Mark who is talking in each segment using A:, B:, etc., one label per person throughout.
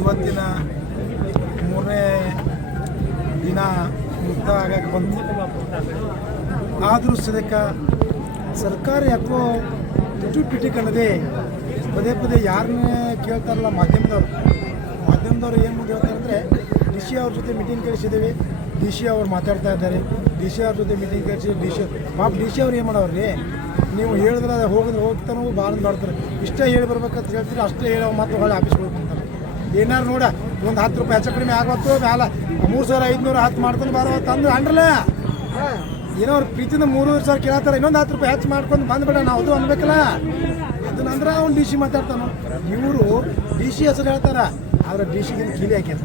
A: ಇವತ್ತಿನ ಮೂರನೇ ದಿನ ಮುಕ್ತ ಆಗಕ್ಕೆ ಬಂತು ಆದರೂ ಸದ್ಯಕ್ಕೆ ಸರ್ಕಾರ ಯಾಕೋ ತುಟಿ ಪಿಟಿ ಅನ್ನೋದೇ ಪದೇ ಪದೇ ಯಾರನ್ನೇ ಕೇಳ್ತಾರಲ್ಲ ಮಾಧ್ಯಮದವರು. ಮಾಧ್ಯಮದವ್ರು ಏನು ಮುಂದೆ ಹೇಳ್ತಾರೆ ಅಂದರೆ, ಡಿ ಸಿ ಅವ್ರ ಜೊತೆ ಮೀಟಿಂಗ್ ಕಳಿಸಿದ್ದೀವಿ, ಡಿ ಸಿ ಅವ್ರು ಮಾತಾಡ್ತಾ ಇದ್ದಾರೆ. ಡಿ ಸಿ ಅವ್ರ ಜೊತೆ ಮೀಟಿಂಗ್ ಕೇಳಿಸಿ, ಡಿ ಸಿ ಪಾಪ ಡಿ ಸಿ ಅವ್ರು ಏನು ಮಾಡೋರಿ ನೀವು ಹೇಳಿದ್ರೆ ಹೋಗಿದ್ರೆ ಹೋಗ್ತಾನೋ ಭಾಳ ಮಾಡ್ತಾರೆ. ಇಷ್ಟೇ ಹೇಳಿ ಬರ್ಬೇಕಂತ ಹೇಳ್ತೀರಿ, ಅಷ್ಟೇ ಹೇಳೋ ಮಾತು ಹೊಳೆ ಆಫೀಸ್ಗೆ ಹೋಗ್ತಾರೆ ಏನಾರು ನೋಡ, ಒಂದು ಹತ್ತು ರೂಪಾಯಿ ಹೆಚ್ಚು ಕಡಿಮೆ ಆಗತ್ತು ಮ್ಯಾಲ ಮೂರು ಸಾವಿರ ಐದುನೂರು ಹತ್ತು ಮಾಡ್ಕೊಂಡು ಬಾರೋ ತಂದು ಅಂದ್ರಲ್ಲ ಏನೋ ಅವ್ರ ಪ್ರೀತಿಯಿಂದ ಮೂರುವರೆ ಸಾವಿರ ಕೇಳತ್ತಾರ ಇನ್ನೊಂದು ಹತ್ತು ರೂಪಾಯಿ ಹೆಚ್ಚು ಮಾಡ್ಕೊಂಡು ಬಂದ್ಬೇಡ, ನಾವು ಅದು ಅನ್ಬೇಕಲ್ಲ. ಅದನ್ನ ಅಂದ್ರೆ ಅವ್ನು ಡಿ ಸಿ ಮಾತಾಡ್ತಾನ. ಇವರು ಡಿ ಸಿ ಹೆಸರು ಹೇಳ್ತಾರ, ಆದ್ರೆ ಡಿ ಸಿಗಿನ ಕೀಲಿ ಹಾಕ್ಯಾರ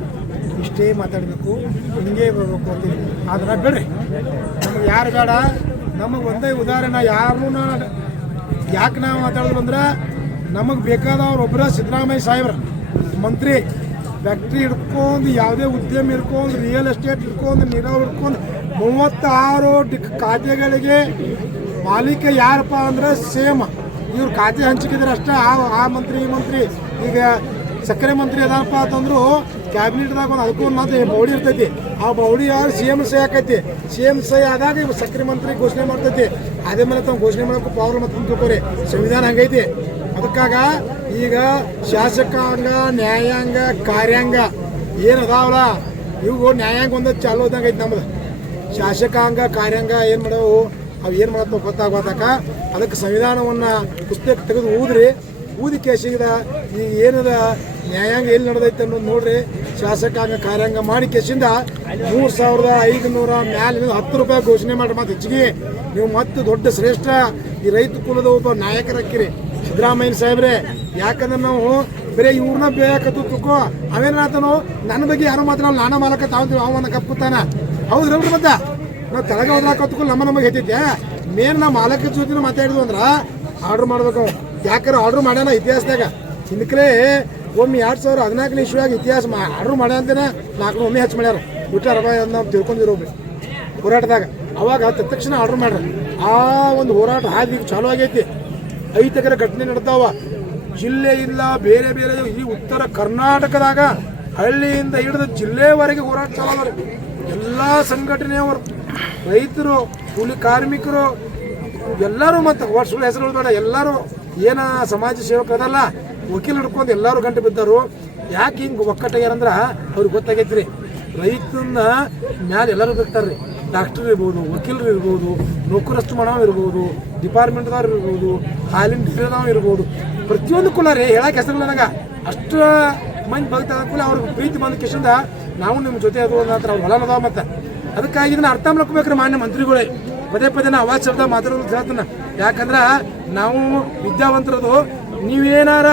A: ಇಷ್ಟೇ ಮಾತಾಡಬೇಕು, ಹಿಂಗೆ ಬರಬೇಕು ಅಂತ ಆದ್ರೆ ಬೇಡ್ರಿ, ನಮಗೆ ಯಾರು ಬೇಡ, ನಮಗೆ ಒಂದೇ ಉದಾಹರಣೆ ಯಾರು ಯಾಕೆ ನಾವು ಮಾತಾಡೋದು ಅಂದ್ರೆ, ನಮಗೆ ಬೇಕಾದವ್ರು ಒಬ್ಬರ ಸಿದ್ದರಾಮಯ್ಯ ಸಾಹೇಬ್ರ. ಮಂತ್ರಿ ಫ್ಯಾಕ್ಟ್ರಿ ಹಿಡ್ಕೊಂಡು ಯಾವುದೇ ಉದ್ಯಮ ಹಿಡ್ಕೊಂಡು ರಿಯಲ್ ಎಸ್ಟೇಟ್ ಹಿಡ್ಕೊಂಡು, ನೀರಾವರಿ ಹಿಡ್ಕೊಂಡು ಮೂವತ್ತಾರು ಖಾತೆಗಳಿಗೆ ಮಾಲೀಕ ಯಾರಪ್ಪ ಅಂದ್ರೆ ಸೇಮ್. ಇವ್ರು ಖಾತೆ ಹಂಚಿಕಿದ್ರೆ ಅಷ್ಟೇ. ಆ ಆ ಮಂತ್ರಿ, ಈ ಮಂತ್ರಿ. ಈಗ ಸಕ್ಕರೆ ಮಂತ್ರಿ ಅದಪ್ಪ ಅಂತಂದ್ರು ಕ್ಯಾಬಿನೆಟ್ದಾಗ ಒಂದು ಅದಕ್ಕೂ ಒಂದು ಬೌಡಿ ಇರ್ತೈತಿ. ಆ ಬೌಡಿ ಯಾರು ಸಿ ಎಂ ಸೈ ಹಾಕೈತಿ? ಸಿ ಎಂ ಸೈ ಆದಾಗ ಇವ್ ಸಕ್ಕರೆ ಮಂತ್ರಿ ಘೋಷಣೆ ಮಾಡ್ತೈತಿ. ಅದೇ ಮೇಲೆ ತಾವು ಘೋಷಣೆ ಮಾಡೋಕ್ಕೂ ಪವರ್ ಮತ್ತೆ ತಿಳ್ಕೊರಿ ಸಂವಿಧಾನ ಹಂಗೈತಿ. ಅದಕ್ಕಾಗ ಈಗ ಶಾಸಕಾಂಗ, ನ್ಯಾಯಾಂಗ, ಕಾರ್ಯಾಂಗ ಏನು ಅದಾವಲ್ಲ ಇವು ನ್ಯಾಯಾಂಗ ಒಂದು ಚಾಲು ಐತಿ ನಮ್ದು. ಶಾಸಕಾಂಗ, ಕಾರ್ಯಾಂಗ ಏನು ಮಾಡವು? ಅವು ಏನು ಮಾಡತ್ತ ಗೊತ್ತಾಗೋತಕ್ಕ ಅದಕ್ಕೆ ಸಂವಿಧಾನವನ್ನು ಪುಸ್ತಕ ತೆಗೆದು ಊದ್ರಿ. ಊದಿ ಕೇಸಿದ ಈ ಏನದ ನ್ಯಾಯಾಂಗ ಎಲ್ಲಿ ನಡೆದೈತೆ ಅನ್ನೋದು ನೋಡ್ರಿ. ಶಾಸಕಾಂಗ, ಕಾರ್ಯಾಂಗ ಮಾಡಿ ಕೇಸಿಂದ ಮೂರು ಸಾವಿರದ ಐದುನೂರ ಮ್ಯಾಲಿನ ಹತ್ತು ರೂಪಾಯಿ ಘೋಷಣೆ ಮಾಡಿ ಮತ್ತೆ ಹೆಚ್ಚಿಗೆ. ನೀವು ಮತ್ತೆ ದೊಡ್ಡ ಶ್ರೇಷ್ಠ ಈ ರೈತ ಕುಲದ ಒಬ್ಬ ನಾಯಕರಾಕಿರಿ ಸಿದ್ದರಾಮಯ್ಯ ಸಾಹೇಬ್ರೆ, ಯಾಕಂದ್ರೆ ನಾವು ಬರೀ ಇವ್ರನ್ನ ಬೇಕತ್ತು ತುಕೋ ಅವೇನಾತನು ನನ್ನ ಬಗ್ಗೆ ಯಾರು ಮಾತ್ರ ನಾನ ಮಾಲಕ ತಾವಂತೀವಿ, ಅವನ ಕಪ್ಪುತ್ತಾನ ಹೌದ್ರಲ್ರಿ ಮತ್ತೆ? ನಾವು ತೆಳಗೆ ಹೋದ್ರಾಕತ್ಕೊ ನಮ್ಮ ನಮಗೆ ಹೆತ್ತೈತೆ ಮೇನ್ ನಮ್ಮ ಮಾಲಕ ಜೊತೆ ಮಾತಾಡಿದ್ವು ಅಂದ್ರೆ, ಆರ್ಡರ್ ಮಾಡ್ಬೇಕು. ಯಾಕಂದ್ರೆ ಆರ್ಡರ್ ಮಾಡ್ಯಾನ ಇತಿಹಾಸದಾಗ. ಹಿಂದಕ್ಕೆ ಒಮ್ಮೆ ಎರಡು ಸಾವಿರ ಹದಿನಾಲ್ಕನೇ ಇಶ್ಯೂಯಾಗ ಇತಿಹಾಸ ಆರ್ಡರ್ ಮಾಡ್ಯಾಂತೇನೆ ನಾಲ್ಕು ಒಮ್ಮೆ ಹೆಚ್ಚು ಮಾಡ್ಯಾರ. ಬಿಟ್ಟಾರ ನಾವು ತಿಳ್ಕೊಂಡಿರೋ ಹೋರಾಟದಾಗ. ಅವಾಗ ತಕ್ಷಣ ಆರ್ಡರ್ ಮಾಡ್ರಿ. ಆ ಒಂದು ಹೋರಾಟ ಹಾದಿ ಚಾಲು ಆಗೈತಿ. ಐತಕರ ಘಟನೆ ನಡೆದಾವ. ಜಿಲ್ಲೆ ಇಲ್ಲ, ಬೇರೆ ಬೇರೆ ಈ ಉತ್ತರ ಕರ್ನಾಟಕದಾಗ ಹಳ್ಳಿಯಿಂದ ಹಿಡಿದು ಜಿಲ್ಲೆವರೆಗೆ ಹೋರಾಟ ಚಾಲು ಎಲ್ಲಾ ಸಂಘಟನೆಯವರು, ರೈತರು, ಕೂಲಿ ಕಾರ್ಮಿಕರು, ಎಲ್ಲರೂ ಮತ್ತು ವರ್ಷಗಳ ಹೆಸರು ಬೇಡ, ಎಲ್ಲರೂ ಏನ ಸಮಾಜ ಸೇವಕರು ಅದಲ್ಲ, ವಕೀಲ ಹಿಡ್ಕೊಂಡು ಎಲ್ಲರೂ ಗಂಟೆ ಬಿದ್ದರು. ಯಾಕೆ ಹಿಂಗೆ ಒಕ್ಕಟ್ಟಾಗ್ಯಾರಂದ್ರೆ ಅವ್ರಿಗೆ ಗೊತ್ತಾಗೈತ್ರಿ. ರೈತನ ಮ್ಯಾಲೆ ಎಲ್ಲರೂ ಬೇಕಾರ್ರಿ ಡಾಕ್ಟರ್ ಇರ್ಬೋದು, ವಕೀಲರು ಇರ್ಬೋದು ನೌಕರಸ್ತು ಮಾಡವ ಇರ್ಬೋದು ಡಿಪಾರ್ಟ್ಮೆಂಟ್ದವ್ರು ಇರ್ಬೋದು, ಹಾಲಿನ ಡೀಲರ್ದವ ಇರ್ಬೋದು, ಪ್ರತಿಯೊಂದು ಕುಲ ರೀ ಹೇಳಕ್ಕೆ ಹೆಸರು ನನಗೆ ಅಷ್ಟು ಮಂದಿ ಬದುಕ್ತಾ ಕೂಡ ಅವ್ರಿಗೆ ಪ್ರೀತಿ ಬಂದ ಕಿಶಿಂದ ನಾವು ನಿಮ್ಮ ಜೊತೆ ಅದು ಅನ್ನೋ ಅವ್ರು ಹೊಲ ಅದಾವ ಮತ್ತೆ. ಅದಕ್ಕಾಗಿ ಇದನ್ನ ಅರ್ಥ ಮಾಡ್ಕೋಬೇಕ್ರಿ ಮಾನ್ಯ ಮಂತ್ರಿಗಳೇ. ಪದೇ ಪದೇ ನಾ ಅವಾಜ್ ಶಬ್ದ ಮಾತಾಡೋದು ಹೇಳ್ತಾನೆ. ಯಾಕಂದ್ರೆ ನಾವು ವಿದ್ಯಾವಂತರದು, ನೀವೇನಾರ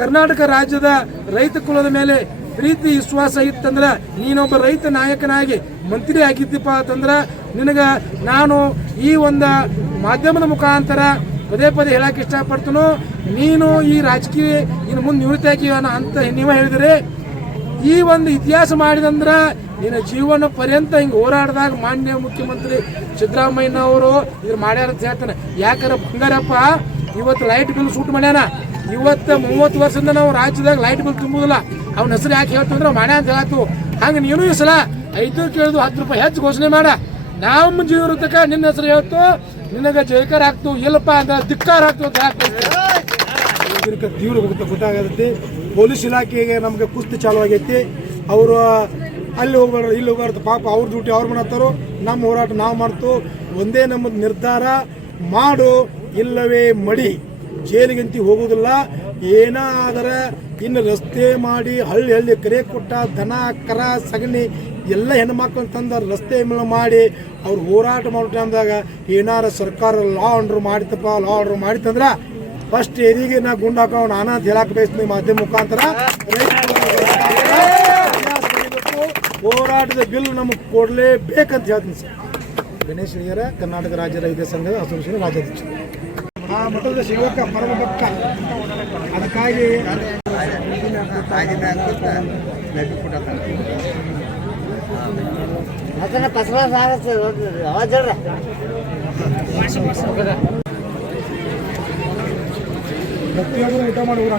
A: ಕರ್ನಾಟಕ ರಾಜ್ಯದ ರೈತ ಕುಲದ ಮೇಲೆ ಪ್ರೀತಿ, ವಿಶ್ವಾಸ ಇತ್ತಂದ್ರ ನೀನೊಬ್ಬ ರೈತ ನಾಯಕನಾಗಿ ಮಂತ್ರಿ ಆಗಿದ್ದೀಪ ಅಂತಂದ್ರೆ ನಿನಗೆ ನಾನು ಈ ಒಂದು ಮಾಧ್ಯಮದ ಮುಖಾಂತರ ಪದೇ ಪದೇ ಹೇಳಕ್ಕೆ ಇಷ್ಟಪಡ್ತೀನೋ, ನೀನು ಈ ರಾಜಕೀಯ ಇನ್ನು ಮುಂದೆ ನಿವೃತ್ತಿ ಆಗಿವ ಅಂತ ನೀವೇ ಹೇಳಿದ್ರಿ. ಈ ಒಂದು ಇತಿಹಾಸ ಮಾಡಿದಂದ್ರೆ ನಿನ್ನ ಜೀವನ ಪರ್ಯಂತ ಹಿಂಗೆ ಹೋರಾಡಿದಾಗ ಮಾನ್ಯ ಮುಖ್ಯಮಂತ್ರಿ ಸಿದ್ದರಾಮಯ್ಯನವರು ಇದ್ರ ಮಾಡ್ಯಾರ ಅಂತ ಹೇಳ್ತಾನೆ. ಯಾಕಂದ್ರೆ ಬಂಗಾರಪ್ಪ, ಇವತ್ತು ಲೈಟ್ ಬಿಲ್ ಸೂಟ್ ಮಾಡ್ಯಾನ? ಇವತ್ತು ಮೂವತ್ತು ವರ್ಷದಿಂದ ನಾವು ರಾಜ್ಯದಾಗ ಲೈಟ್ ಬಿಲ್ ತುಂಬುದಿಲ್ಲ. ಅವ್ನ ಹೆಸರು ಯಾಕೆ ಹೇಳ್ತು ಅಂದ್ರೆ ಮಾಡ್ಯ ಅಂತ ಹೇಳ್ತು. ಹಂಗೆ ನೀನು ಸಲ ಐದು ಕೇಳಿದು ಹತ್ತು ರೂಪಾಯಿ ಹೆಚ್ಚು ಘೋಷಣೆ ಮಾಡ. ನಮ್ಮ ಜೀವೃತಕ ನಿನ್ನ ಹೆಸರು ಹೇಳ್ತು. ನಿನಗೆ ಜೈಕಾರ ಆಗ್ತು. ಇಲ್ಲಪ್ಪ ಅಂತ ಧಿಕ್ಕಾರ ಆಗ್ತು ಅಂತ ತೀವ್ರ ಗೊತ್ತ ಗೊತ್ತಾಗತ್ತೆ ಪೊಲೀಸ್ ಇಲಾಖೆಗೆ ನಮಗೆ ಕುಸ್ತಿ ಚಾಲು ಆಗೈತಿ. ಅವರು, ಅಲ್ಲಿ ಹೋಗ್ಬಾರ್ದು ಇಲ್ಲಿ ಹೋಗ್ಬಾರ್ದು ಪಾಪ ಅವ್ರ ಡ್ಯೂಟಿ ಅವ್ರು ಮಾಡತ್ತಾರೋ ನಮ್ಮ ಹೋರಾಟ ನಾವು ಮಾಡ್ತು. ಒಂದೇ ನಮ್ಮದು ನಿರ್ಧಾರ, ಮಾಡು, ಇಲ್ಲವೇ ಮಡಿ. ಜೈಲಿಗಂತಿ ಹೋಗುವುದಿಲ್ಲ. ಏನಾದರೆ ಇನ್ನು ರಸ್ತೆ ಮಾಡಿ ಹಳ್ಳಿ ಹಳ್ಳಿ ಕರೆ ಕೊಟ್ಟ ದನ, ಕರ, ಸಗಣಿ ಎಲ್ಲ ಹೆಣ್ಮಕ್ಳು ತಂದ ರಸ್ತೆ ಮೇಲೆ ಮಾಡಿ ಅವ್ರು ಹೋರಾಟ ಮಾಡೋ ಟೈಮ್ದಾಗ ಏನಾರ ಸರ್ಕಾರ ಲಾ ಆರ್ಡ್ರ್ ಮಾಡಿತಪ್ಪ ಲಾ ಆರ್ಡ್ರ್ ಮಾಡಿತಂದ್ರೆ ಫಸ್ಟ್ ಎದಿಗೆ ನಾ ಗುಂಡು ಹಾಕೋ ನಾನ ಅಂತ ಹೇಳಕ್ ಬಯಸ್ತೀನಿ ಮಾಧ್ಯಮ ಮುಖಾಂತರ. ಹೋರಾಟದ ಬಿಲ್ ನಮಗೆ ಕೊಡಲೇಬೇಕಂತ ಹೇಳ್ತೀನಿ ಸರ್. ಗಣೇಶ್ ಹಿರಿಯರ ಕರ್ನಾಟಕ ರಾಜ್ಯ ರೈತ ಸಂಘದ ಅಸೋಸಿಯೇಷನ್ ರಾಜ್ಯಾಧ್ಯಕ್ಷ ಆ ಮಠದ ಸೇವಕ ಪರಮ ಭಕ್ತ ಅದಕ್ಕಾಗಿ
B: ಅದನ್ನ ಹೇಳ್ರಿ
A: ಪ್ರತಿಯೊಬ್ಬರು ಊಟ ಮಾಡುವರು